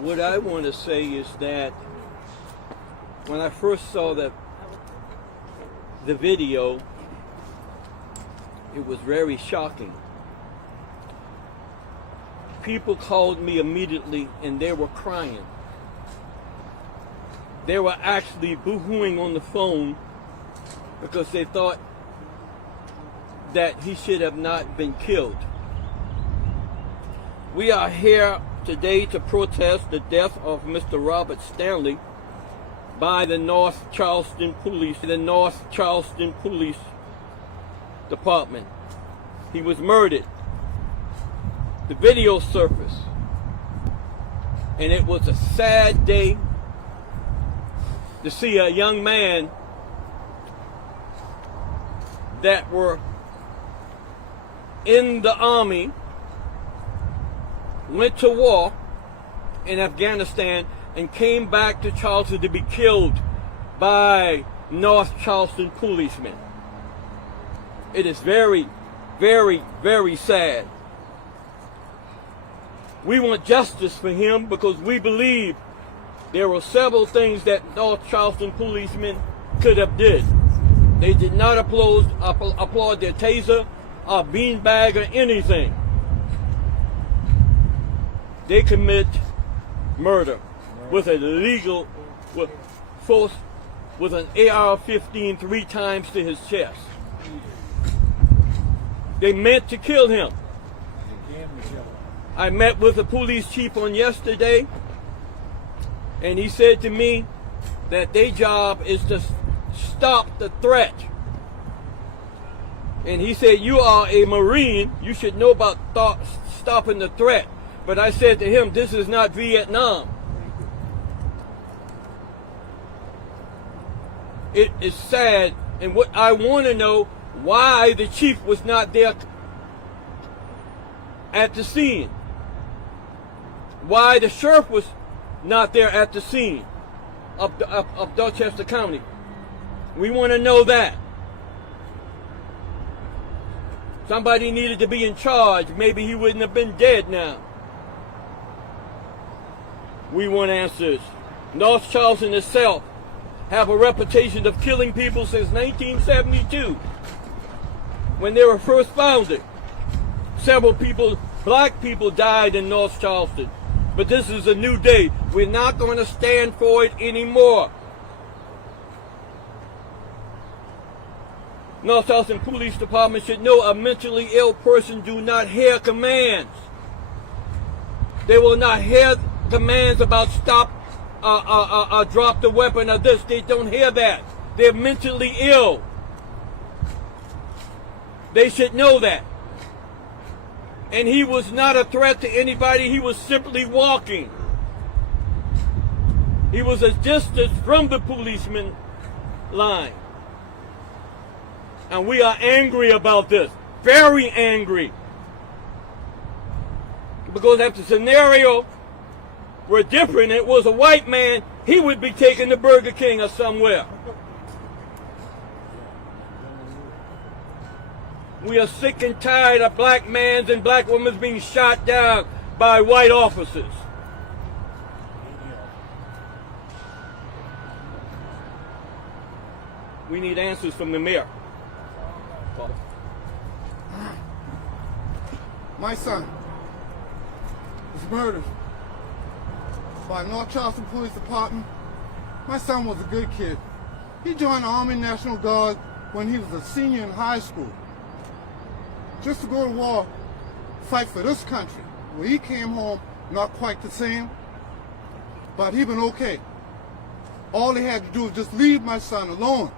What I want to say is that when I first saw the video, it was very shocking. People called me immediately and they were crying. They were actually boo-hooing on the phone because they thought that he should have not been killed. We are here today to protest the death of Mr. Robert Stanley by the North Charleston Police Department. He was murdered. The video surfaced, and it was a sad day to see a young man that were in the army, went to war in Afghanistan, and came back to Charleston to be killed by North Charleston policemen. It is very, very, very sad. We want justice for him because we believe there were several things that North Charleston policemen could have did. They did not applaud their taser or beanbag or anything. They commit murder with a legal force with an AR-15 3 times to his chest. They meant to kill him. I met with the police chief on yesterday, and he said to me that their job is to stop the threat. And he said, you are a Marine, you should know about stopping the threat. But I said to him, this is not Vietnam. It is sad, and what I want to know, why the chief was not there at the scene. Why the sheriff was not there at the scene of Dorchester County. We want to know that. Somebody needed to be in charge. Maybe he wouldn't have been dead now. We want answers. North Charleston itself have a reputation of killing people since 1972, when they were first founded. Several people, black people, died in North Charleston. But this is a new day. We're not going to stand for it anymore. North Charleston Police Department should know a mentally ill person do not hear commands. They will not hear commands about stop, drop the weapon or this. They don't hear that. They're mentally ill. They should know that. And he was not a threat to anybody. He was simply walking. He was a distance from the policeman line. And we are angry about this. Very angry. Because if the scenario were different, it was a white man, he would be taken to Burger King or somewhere. We are sick and tired of black men and black women being shot down by white officers. We need answers from the mayor. My son was murdered by North Charleston Police Department. My son was a good kid. He joined the Army National Guard when he was a senior in high school, just to go to war, fight for this country. When he came home, not quite the same, but he been okay. All they had to do was just leave my son alone.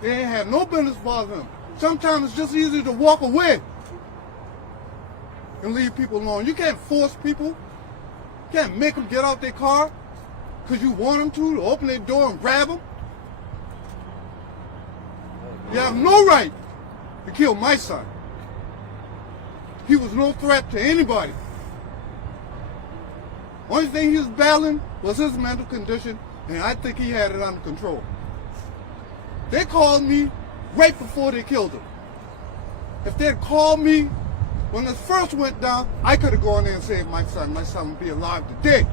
They ain't had no business bothering him. Sometimes it's just easier to walk away and leave people alone. You can't force people. You can't make them get out their car because you want them to open their door and grab them. You have no right to kill my son. He was no threat to anybody. Only thing he was battling was his mental condition, and I think he had it under control. They called me right before they killed him. If they'd called me When this first went down, I could have gone there and saved my son. My son would be alive today.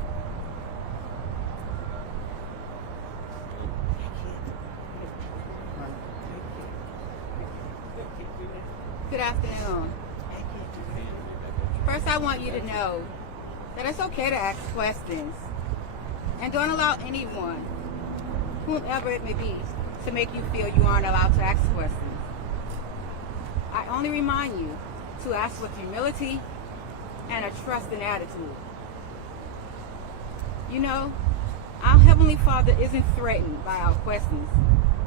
Good afternoon. First, I want you to know that it's okay to ask questions. And don't allow anyone, whomever it may be, to make you feel you aren't allowed to ask questions. I only remind you to ask with humility and a trusting attitude. You know, our Heavenly Father isn't threatened by our questions,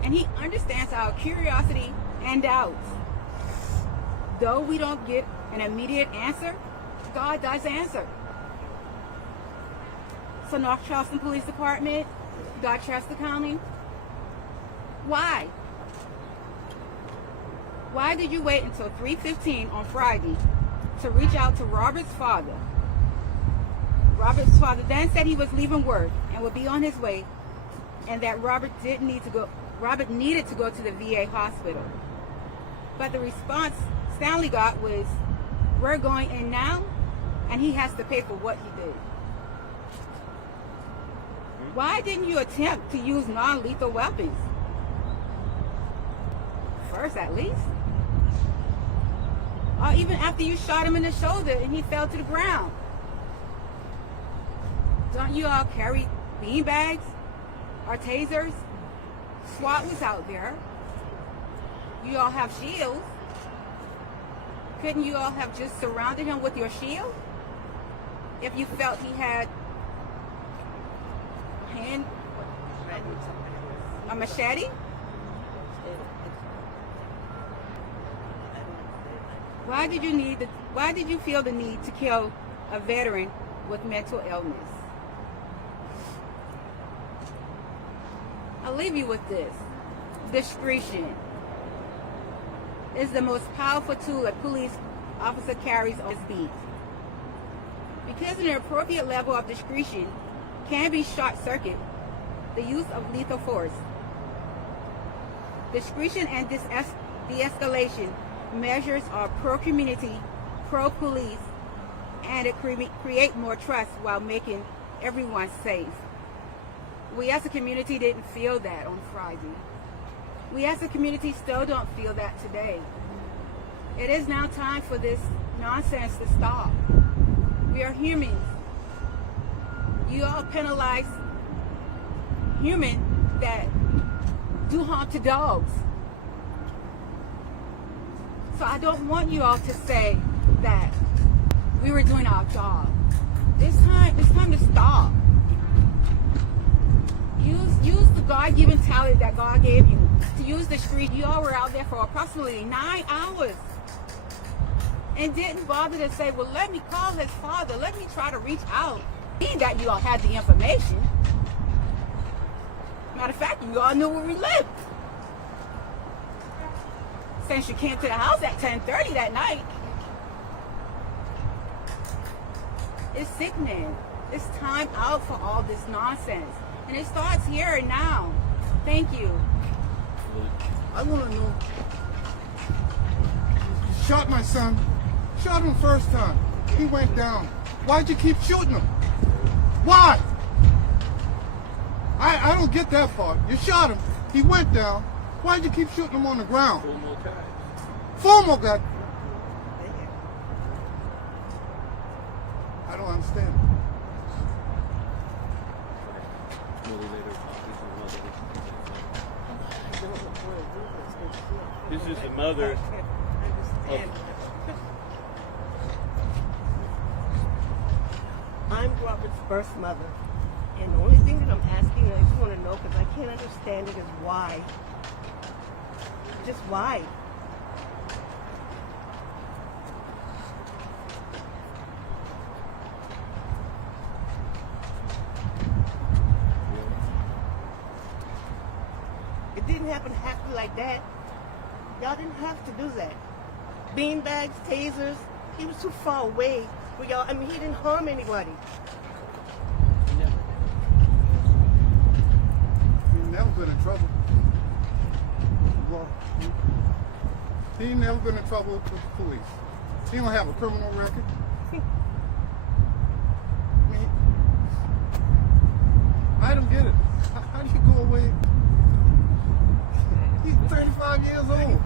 and He understands our curiosity and doubts. Though we don't get an immediate answer, God does answer. So North Charleston Police Department, Dorchester County, why? Why did you wait until 3:15 on Friday to reach out to Robert's father? Robert's father then said he was leaving work and would be on his way, and that Robert needed to go to the VA hospital. But the response Stanley got was, "We're going in now," and he has to pay for what he did. Why didn't you attempt to use non-lethal weapons? First, at least. Or even after you shot him in the shoulder and he fell to the ground. Don't you all carry beanbags or tasers? SWAT was out there. You all have shields. Couldn't you all have just surrounded him with your shield? If you felt he had a machete? Why did you feel the need to kill a veteran with mental illness? I'll leave you with this. Discretion is the most powerful tool a police officer carries on his beat. Because an appropriate level of discretion can be short-circuit the use of lethal force. Discretion and de-escalation measures are pro-community, pro-police, and it create more trust while making everyone safe. We as a community didn't feel that on Friday. We as a community still don't feel that today. It is now time for this nonsense to stop. We are humans. You all penalize humans that do harm to dogs. So I don't want you all to say that we were doing our job. It's time to stop. Use the God-given talent that God gave you to use the street. You all were out there for approximately 9 hours and didn't bother to say, well, let me call his father. Let me try to reach out. Being that you all had the information. Matter of fact, you all knew where we lived. Since you came to the house at 10:30 that night. It's sickening. It's time out for all this nonsense. And it starts here and now. Thank you. I want to know. You shot my son. Shot him first time. He went down. Why'd you keep shooting him? Why? I don't get that part. You shot him. He went down. Why'd you keep shooting him on the ground? 4 more guys. 4 more guys. I don't understand. This is the mother of... I'm Robert's birth mother, and the only thing that I'm asking, and I just want to know because I can't understand it, is why. Just why? It didn't happen halfway like that. Y'all didn't have to do that. Beanbags, tasers, he was too far away for y'all. I mean, he didn't harm anybody. He's never been in trouble. Well, he's never been in trouble with the police. He don't have a criminal record. I don't get it. How do you go away? He's 35 years old.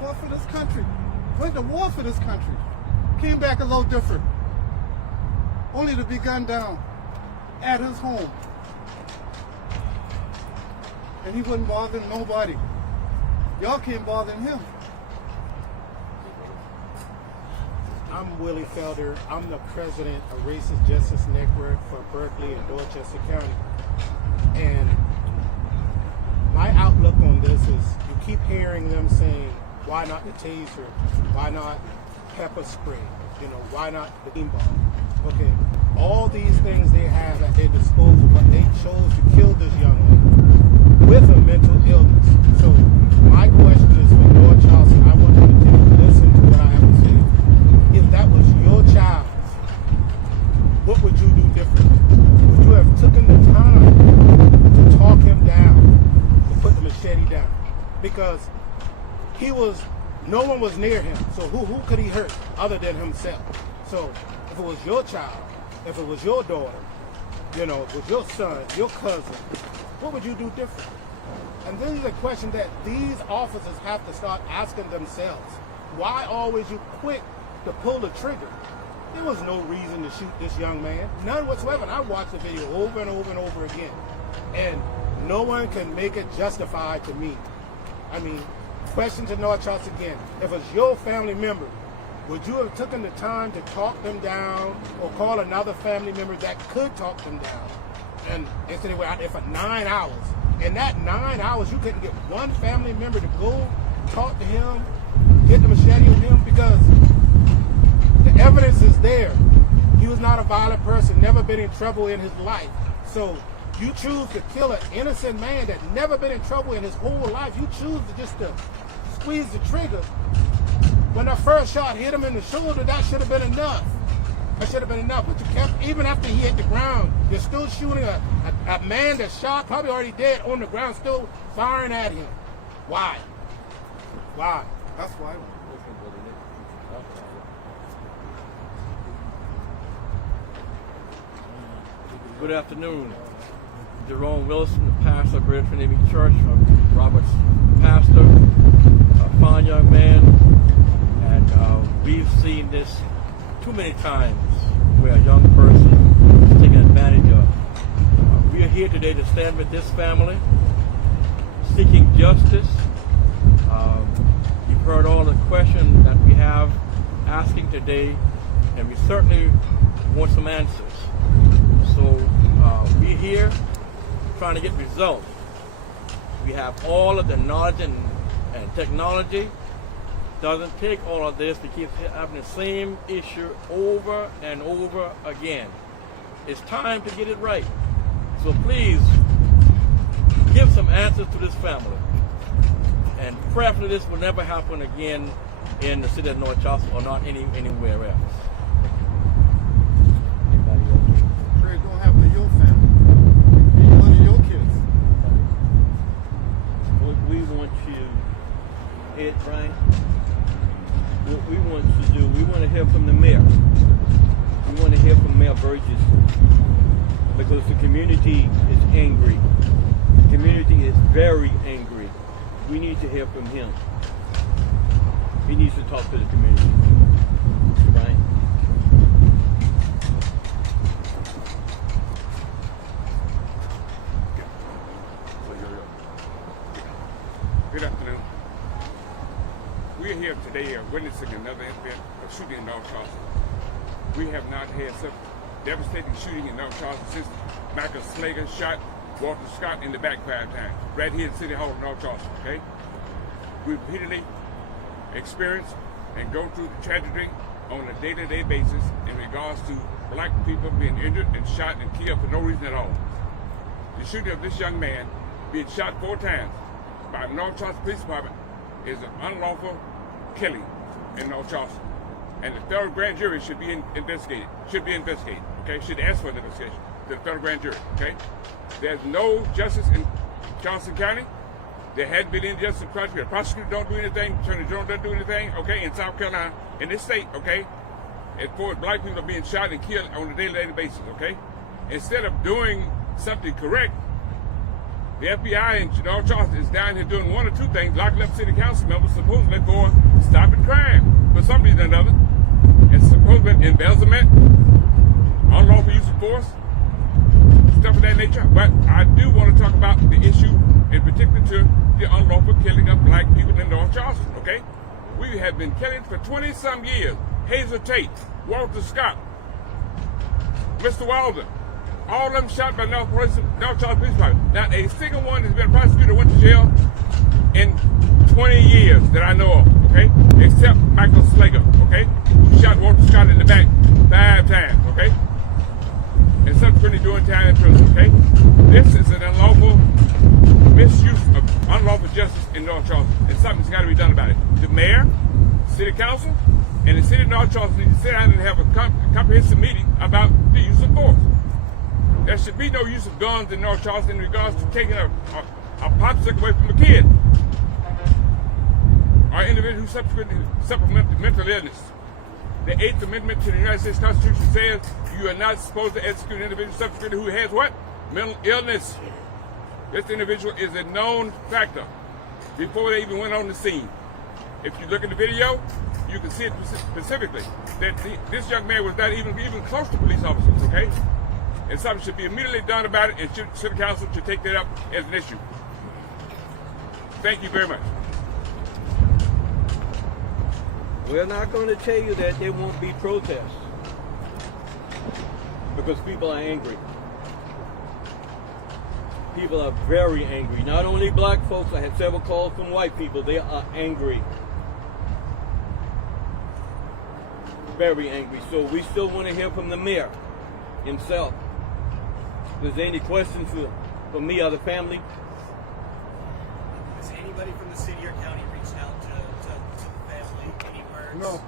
Fought for this country. Went to war for this country. Came back a little different. Only to be gunned down at his home. And he wasn't bothering nobody. Y'all can't bother him. I'm Willie Felder. I'm the president of Racist Justice Network for Berkeley and Dorchester County. And my outlook on this is you keep hearing them saying, why not the taser? Why not pepper spray? You know, why not the beanball? Okay, all these things they have at their disposal, but they chose to kill this young man with a mental illness. So my question is for Lord Charleston, I want you to listen to what I have to say. If that was your child, what would you do differently? Would you have taken the time to talk him down, to put the machete down? Because no one was near him, so who could he hurt other than himself? So if it was your child, if it was your daughter, you know, if it was your son, your cousin, what would you do differently? And this is a question that these officers have to start asking themselves. Why always you quick to pull the trigger? There was no reason to shoot this young man, none whatsoever. And I watched the video over and over and over again, and no one can make it justified to me. I mean, question to North Charleston again, if it's your family member, would you have taken the time to talk them down or call another family member that could talk them down? And instead they were out there for 9 hours. In that 9 hours, you couldn't get one family member to go talk to him, get the machete on him, because the evidence is there. He was not a violent person, never been in trouble in his life. So you choose to kill an innocent man that never been in trouble in his whole life. You choose to just to squeeze the trigger. When that first shot hit him in the shoulder, that should have been enough. That should have been enough. But you kept, even after he hit the ground, you're still shooting a man that's shot, probably already dead, on the ground, still firing at him. Why? Why? That's why. Good afternoon. Jerome Wilson, the pastor of Greater Trinity Church, Robert's pastor, a fine young man, and we've seen this too many times where a young person is taken advantage of. We are here today to stand with this family, seeking justice. You've heard all the questions that we have asking today, and we certainly want some answers. So we're here trying to get results. We have all of the knowledge and technology. Doesn't take all of this to keep having the same issue over and over again. It's time to get it right. So please give some answers to this family. And prayerfully this will never happen again in the city of North Charleston or not anywhere else. Pray it don't happen to your family. Any one of your kids. What we want you, Ed, Brian, what we want to do, we want to hear from the mayor. We want to hear from Mayor Burgess, because the community is angry. The community is very angry. We need to hear from him. He needs to talk to the community. Brian? Good afternoon. We're here today witnessing another incident of shooting in North Charleston. We have not had such devastating shooting in North Charleston since Michael Slager shot Walter Scott in the back 5 times, right here at City Hall of North Charleston, okay? We repeatedly experience and go through the tragedy on a day-to-day basis in regards to black people being injured and shot and killed for no reason at all. The shooting of this young man being shot 4 times by the North Charleston Police Department is an unlawful killing in North Charleston. And the federal grand jury should be investigated, okay? Should ask for an investigation to the federal grand jury, okay? There's no justice in Charleston County. There hadn't been any justice prosecutor. Prosecutor don't do anything. Attorney General doesn't do anything. Okay, in South Carolina, in this state, okay, as far as black people are being shot and killed on a daily basis. Okay, instead of doing something correct, the FBI in Dorchester is down here doing one or two things, locking up city council members supposedly for stopping crime for some reason or another. It's supposedly embezzlement, unlawful use of force, stuff of that nature. But I do want to talk about the issue in particular to the unlawful killing of black people in Dorchester, okay? We have been killing for 20-some years. Hazel Tate, Walter Scott, Mr. Wilder, all of them shot by Dorchester Police Department. Not a single one has been prosecuted or went to jail in 20 years that I know of, okay? Except Michael Slager, okay? Who shot Walter Scott in the back 5 times, okay? And subsequently doing time in prison, okay? This is an unlawful misuse of unlawful justice in Dorchester, and something's got to be done about it. The mayor, city council, and the city of Dorchester need to sit down and have a comprehensive meeting about the use of force. There should be no use of guns in Dorchester in regards to taking a popsicle away from a kid or individual who subsequently suffer mental illness. The 8th Amendment to the United States Constitution says you are not supposed to execute an individual subsequently who has what? Mental illness. This individual is a known factor before they even went on the scene. If you look at the video, you can see it specifically that this young man was not even close to police officers, okay? And something should be immediately done about it, and city council should take that up as an issue. Thank you very much. We're not going to tell you that there won't be protests because people are angry. People are very angry. Not only black folks, I had several calls from white people. They are angry. Very angry. So we still want to hear from the mayor himself. If there's any questions for me or the family? Has anybody from the city or county reached out to the family? Any words? No.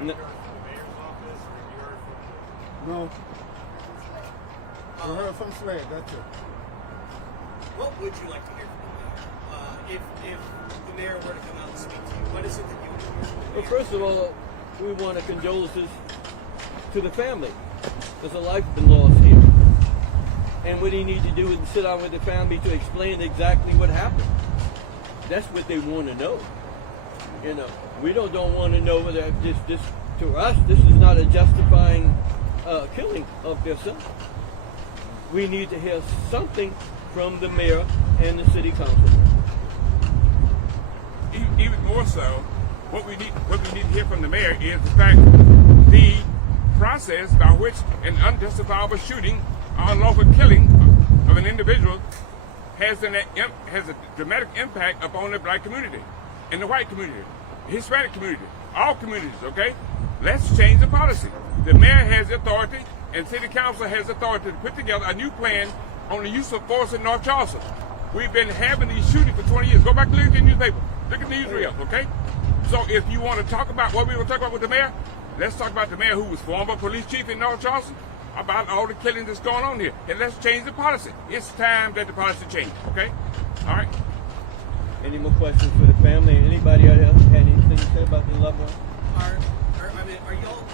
No. No. I heard from Slade, that's it. What would you like to hear from the mayor? If the mayor were to come out and speak to you, what is it that you would hear from the mayor? Well, first of all, we want to condolences to the family. There's a life been lost here. And what he needs to do is sit down with the family to explain exactly what happened. That's what they want to know. You know, we don't want to know that this to us, this is not a justifying killing of their son. We need to hear something from the mayor and the city council. Even more so, what we need to hear from the mayor is the fact the process by which an unjustifiable shooting or unlawful killing of an individual has a dramatic impact upon the black community and the white community, Hispanic community, all communities, okay? Let's change the policy. The mayor has the authority and city council has authority to put together a new plan on the use of force in North Charleston. We've been having these shootings for 20 years. Go back and look at the newspaper. Look at the newsreel, okay? So if you want to talk about what we were talking about with the mayor, let's talk about the mayor who was former police chief in North Charleston, about all the killing that's going on here. And let's change the policy. It's time that the policy change, okay? All right. Any more questions for the family? Anybody else had anything to say about their loved one? Are y'all,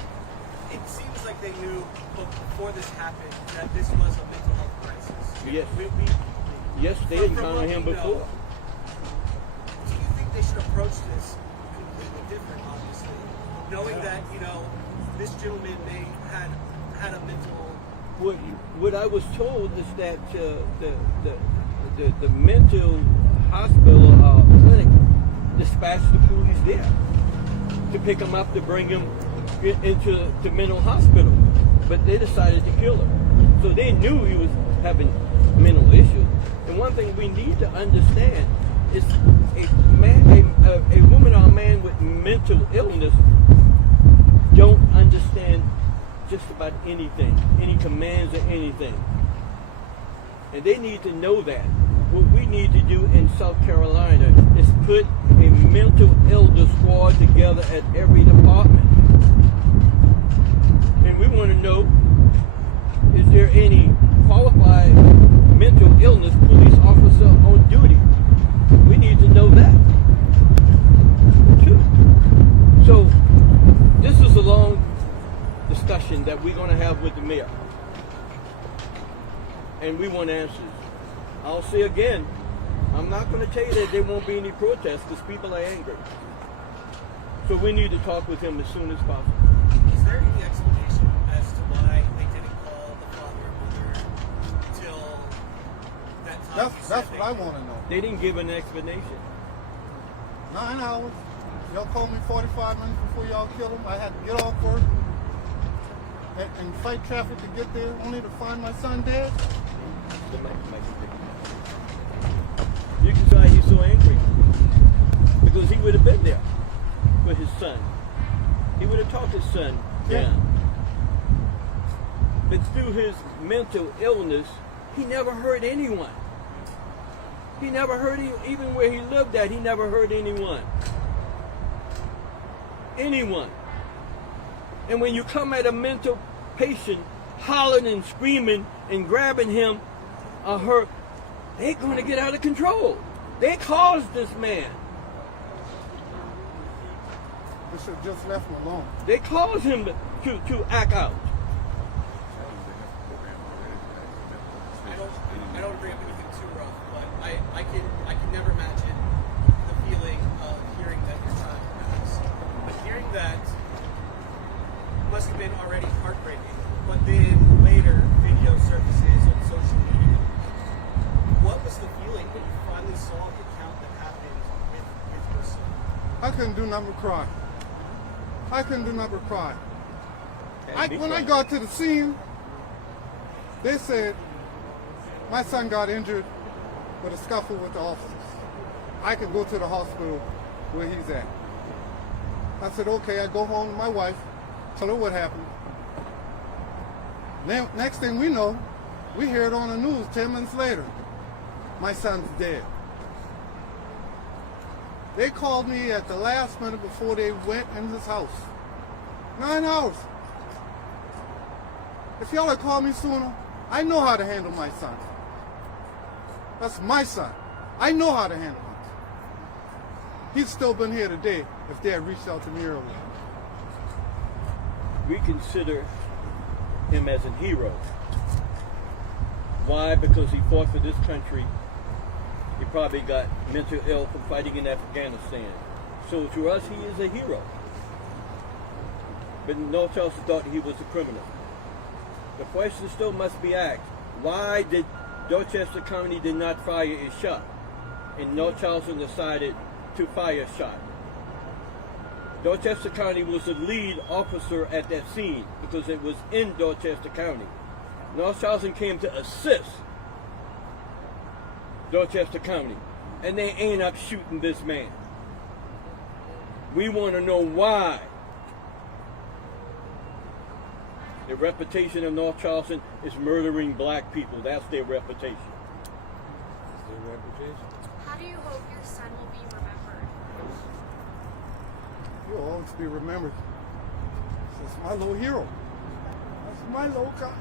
it seems like they knew before this happened that this was a mental health crisis. Yes. Yes, they encountered him before. Do you think they should approach this completely different, obviously, knowing that, this gentleman may had a mental... What I was told is that the mental hospital clinic dispatched the police there to pick him up, to bring him into the mental hospital. But they decided to kill him. So they knew he was having mental issues. And one thing we need to understand is a woman or a man with mental illness don't understand just about anything, any commands or anything. And they need to know that. What we need to do in South Carolina is put a mental illness squad together at every department. And we want to know, is there any qualified mental illness police officer on duty. We need to know that too. So this is a long discussion that we're going to have with the mayor, and we want answers. I'll say again, I'm not going to tell you that there won't be any protests because people are angry. So we need to talk with him as soon as possible. Is there any explanation as to why they didn't call the father and mother until that time? That's what I want to know. They didn't give an explanation. 9 hours. Y'all called me 45 minutes before y'all killed him. I had to get off work and fight traffic to get there, only to find my son dead. You can see why he's so angry. Because he would have been there with his son. He would have talked his son down. But through his mental illness, he never hurt anyone. He never hurt even where he lived at, he never hurt anyone. Anyone. And when you come at a mental patient hollering and screaming and grabbing him or her, they're going to get out of control. They caused this man. They should have just left him alone. They caused him to act out. I don't bring up anything too rough, but I can never imagine the feeling of hearing that your child passed. But hearing that must have been already heartbreaking. But then later, video surfaces on social media. What was the feeling when you finally saw the account that happened with your son? I couldn't do nothing but cry. I couldn't do nothing but cry. When I got to the scene, they said my son got injured with a scuffle with the officers. I could go to the hospital where he's at. I said, okay, I go home to my wife, tell her what happened. Then, next thing we know, we hear it on the news 10 minutes later. My son's dead. They called me at the last minute before they went in his house. 9 hours. If y'all had called me sooner, I know how to handle my son. That's my son. I know how to handle him. He'd still been here today if they had reached out to me earlier. We consider him as a hero. Why? Because he fought for this country. He probably got mental ill from fighting in Afghanistan. So to us, he is a hero. But North Charleston thought he was a criminal. The question still must be asked, why did Dorchester County did not fire a shot? And North Charleston decided to fire a shot. Dorchester County was the lead officer at that scene because it was in Dorchester County. North Charleston came to assist Dorchester County, and they end up shooting this man. We want to know why. The reputation of North Charleston is murdering black people. That's their reputation. That's their reputation. How do you hope your son will be remembered? He'll always be remembered. This is my little hero. That's my little guy.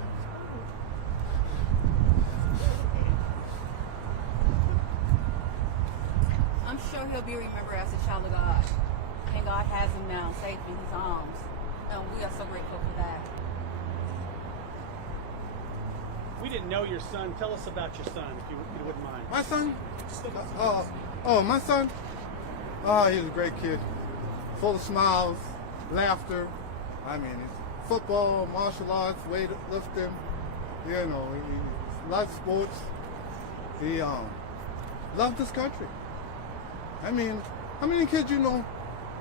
I'm sure he'll be remembered as a child of God. And God has him now safe in his arms. And we are so grateful for that. We didn't know your son. Tell us about your son, if you wouldn't mind. My son? My son? He's a great kid. Full of smiles, laughter. I mean, it's football, martial arts, weightlifting. You know, he loves sports. He loved this country. I mean, how many kids you know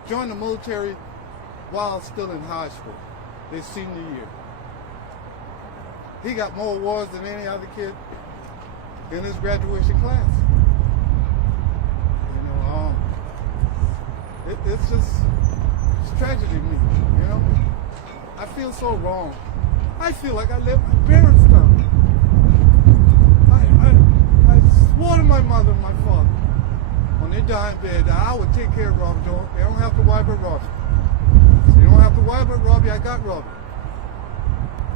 joined the military while still in high school, their senior year? He got more awards than any other kid in his graduation class. You know, it's tragedy to me, you know? I feel so wrong. I feel like I let my parents down. I swore to my mother and my father when they die in bed that I would take care of Robbie. They don't have to worry about Robbie. So you don't have to worry about Robbie, I got Robbie.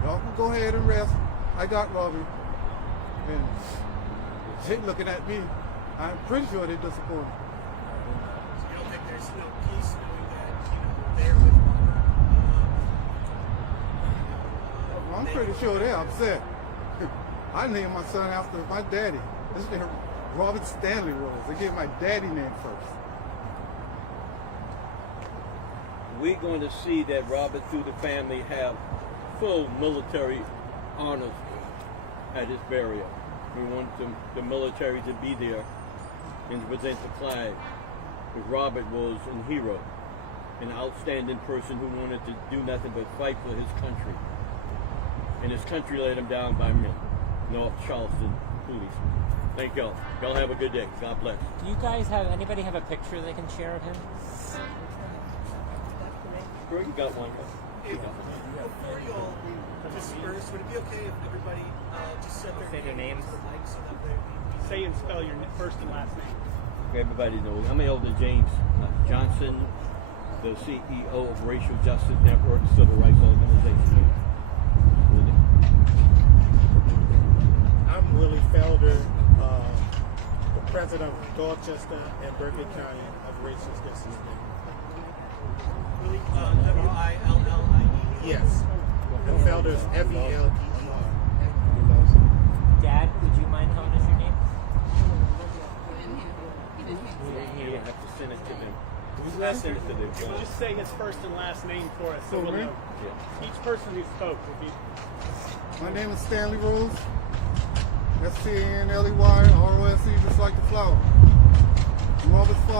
Y'all can go ahead and rest. I got Robbie. And They looking at me. I'm pretty sure they're disappointed. So you don't think there's no peace knowing that, they're with Robert? I'm pretty sure they're upset. I named my son after my daddy. His name Robert Stanley Rose. They gave my daddy name first. We're going to see that Robert through the family have full military honors at his burial. We want the military to be there and to present the flag. Because Robert was a hero, an outstanding person who wanted to do nothing but fight for his country. And his country let him down by me. North Charleston Police. Thank y'all. Y'all have a good day. God bless. Do you guys have anybody have a picture they can share of him? Sure, you got one. Before you all disperse, would it be okay if everybody just said Say their names. to the mic so that we Say and spell your first and last name. Everybody knows. I'm Elder James Johnson, the CEO of Racial Justice Network, Civil Rights Organization. I'm Willie Felder, the president of Dorchester and Berkeley County of Racial Justice Network. really W-I-L-L-I-E? Yes. And Felder's F-E-L-D-E-R. Dad, would you mind telling us your name? You don't have to send it to them. Send it to them. If you just say his first and last name for us, so For we'll me? know. Yeah. Each person who spoke will be. My name is Stanley Rose. S-T-A-N-L-E-Y-R-O-S-E, just like the flower. Robert's father.